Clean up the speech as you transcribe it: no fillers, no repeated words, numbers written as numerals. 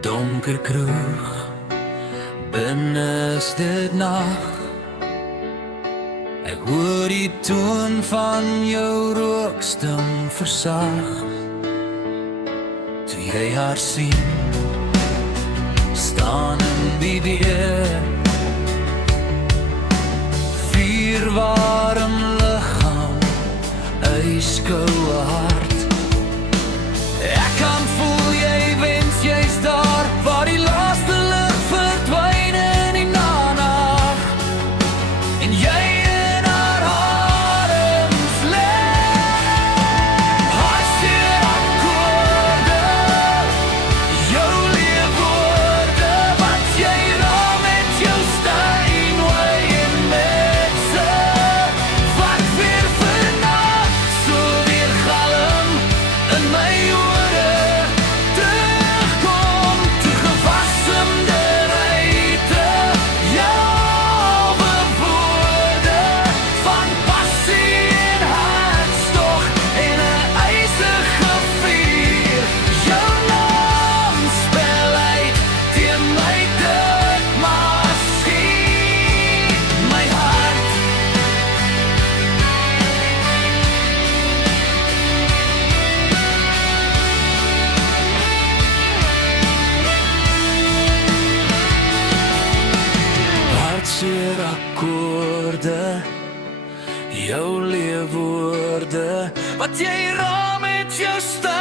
Donker kroeg, binne is dit nag. Ek hoor die toon van jou rookstem versag. Toe jy haar sien, staan in die deur, vuurwarm liggaam, ijskoue hart. Ek kan voel jy wens jy's daar, waar die laaste lig verdwyn in die nanacht, en jy in haar arms lê. Hartseer akkoorde, jou leefwoorde, wat jy raam met jou Steinway en mense, wat weer vannacht so weer galm in my ore terugkom, toe gewassemde ruite, jouwe woorde van passie en hartstog en 'n ysige vuur. Jou naam spel uit teen my dit maar skiet my hart. Hartseer akkoorde, jou leefwoorde, wat jy raam met jou stem